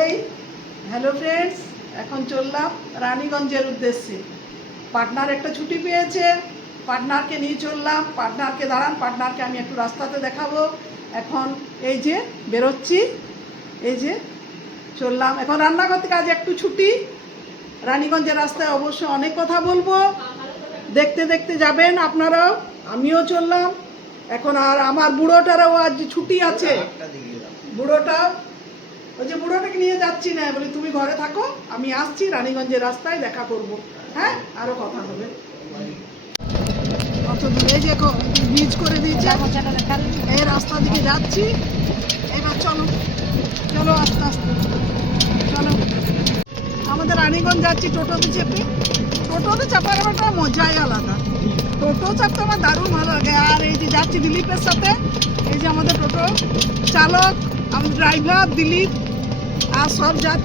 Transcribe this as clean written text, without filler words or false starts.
এই hello friends, এখন চললাম রানীগঞ্জের উদ্দেশ্যে। পার্টনার একটা ছুটি পেয়েছে, পার্টনারকে নিয়ে চললাম। পার্টনারকে দাঁড়ান, পার্টনারকে আমি একটু রাস্তাতে দেখাবো। এখন এই যে বেরোচ্ছি, এই যে চললাম। এখন রান্নাঘর থেকে আজ একটু ছুটি। রানীগঞ্জের রাস্তায় অবশ্যই অনেক কথা বলবো, দেখতে দেখতে যাবেন আপনারাও, আমিও চললাম এখন। আর আমার বুড়োটারও আজ ছুটি আছে। বুড়োটা, ওই যে বুড়োটাকে নিয়ে যাচ্ছি না, বলি তুমি ঘরে থাকো, আমি আসছি, রানীগঞ্জের রাস্তায় দেখা করব। হ্যাঁ, আরো কথা হবে। কত দূরে যে ব্রিজ করে দিয়েছে, এই রাস্তা দিকে যাচ্ছি। এবার চলো চলো আস্তে আস্তে চলো। আমাদের রানীগঞ্জ যাচ্ছি টোটোতে চেপে। টোটোতে চাপার একটা মজাই আলাদা। টোটো চাপতে আমার দারুণ ভালো লাগে। আর এই যে যাচ্ছি দিলীপের সাথে, এই যে আমাদের টোটো চালক, আমাদের ড্রাইভার দিলীপ, আর সব যাচ্ছে।